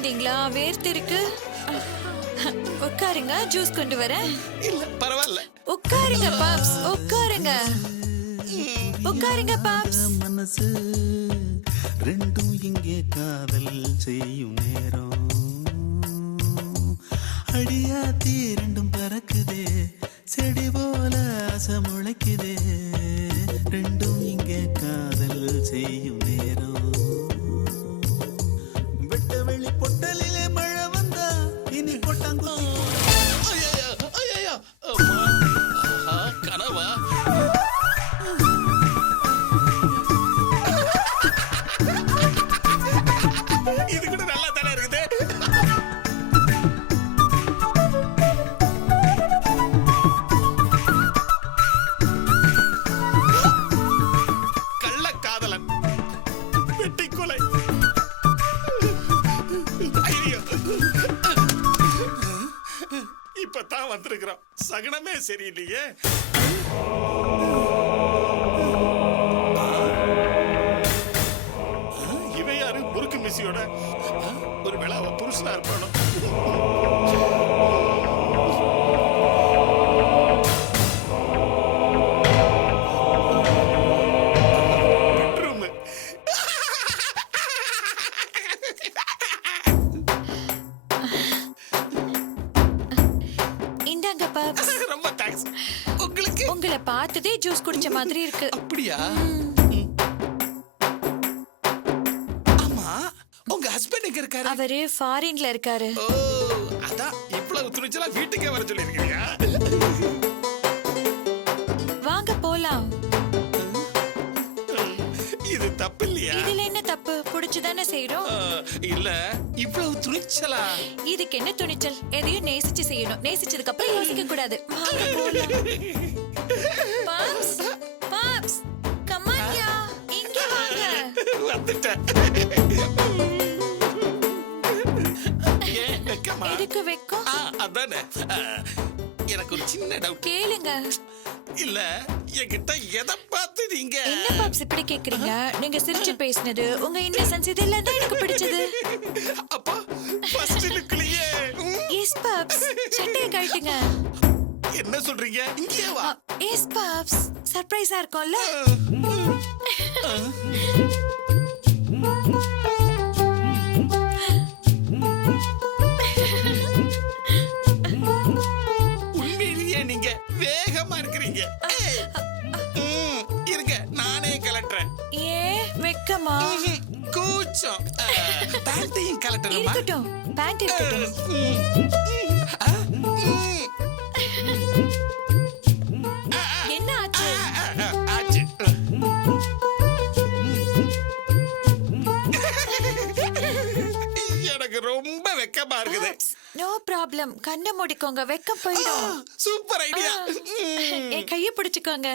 வந்தீங்களா? வேர்த்து இருக்கு. உட்காருங்க, ஜூஸ் கொண்டு வரேன். இல்ல பரவாயில்ல. உட்காருங்க பாப்ஸ், உட்காருங்க. உட்காருங்க பாப்ஸ். மனசு ரெண்டும் இங்கே காதல் செய்யும் நேரம் அடியாத்தி ரெண்டும் பறக்குதே செடி போல ஆசை முளைக்குதே ரெண்டும் இங்கே காதல் செய்யும் நேரம் வெட்ட வெளி பொட்டலிலே மழை வந்தா இனி கொட்டாங்குத்தி கனவா? இது கூட நல்லா தானே இருக்குது. கள்ளக்காதலன் வெட்டி கொலை. ஐயோ, இப்பதான் வந்திருக்கிறோம். சகனமே சரியில்லையே. இவன் யாரு? முறுக்கு மிஸ்ஸியோட ஒரு வேளை அவ புருஷனா இருப்பானோ? பெட்ரூம். இந்தாங்க பாப்ஸ். ரொம்ப தேங்க்ஸ். உங்களுக்கு உங்களை பார்த்ததே ஜூஸ் குடிச்ச மாதிரி இருக்கு. அப்படியா? ஆமா, உங்க ஹஸ்பண்ட் எங்க இருக்காரு? அவரு ஃபாரின்ல இருக்காரு. ஓ, அதான் இவ்வளவு துணிச்சலா வீட்டுக்கே வர சொல்லிருக்கீங்க. வாங்க போலாம். இது தப்பு இல்லையா? இதுல என்ன தப்பு? புடிச்சுதானே செய்யறோம். இல்ல, இவ்வளவு துணிச்சலா? இதுக்கு என்ன துணிச்சல்? எதையும் நேசிச்சு செய்யணும். நேசிச்சதுக்கு அப்புறம் யோசிக்க கூடாது. வாங்க போலாம். பாப்ஸ், பாப்ஸ், come on யா. இங்க வாங்க. வந்துட்டேன். ஏன் வெக்கமா? எதுக்கு வெக்கம்? அதானே. எனக்கு ஒரு சின்ன டவுட். கேளுங்க. இல்ல, என்கிட்ட எதை பார்த்து நீங்க என்ன பாப்ஸ் இப்படி கேக்குறீங்க? நீங்க சிரிச்சு பேசினது, உங்க இன்னசென்ஸ் இதெல்லாம் தான் எனக்கு பிடிச்சது. அப்போ ஃபர்ஸ்ட் லுக்லயே எஸ் பாப்ஸ், சட்டையை கழட்டுங்க. என்ன சொல்றீங்க? இங்கே வா. எஸ் பாப்ஸ், சர்ப்ரைஸா இருக்கும்ல. உண்மையிலேயே நீங்க வேகமா இருக்கிறீங்க. இருங்க, நானே கலட்டுறேன். ஏ வெக்கமா? கூச்சம். பேண்டையும் கலட்டணுமா? இருக்கட்டும், பேண்ட் இருக்கட்டும். என்ன ஆச்சு? ஆச்சு. எனக்கு ரொம்ப வெக்கமா இருக்குது. No problem. கண்ணை மூடிக்கோங்க, வெக்கம் போயிடும். Super idea. என் கையை பிடிச்சுக்கோங்க.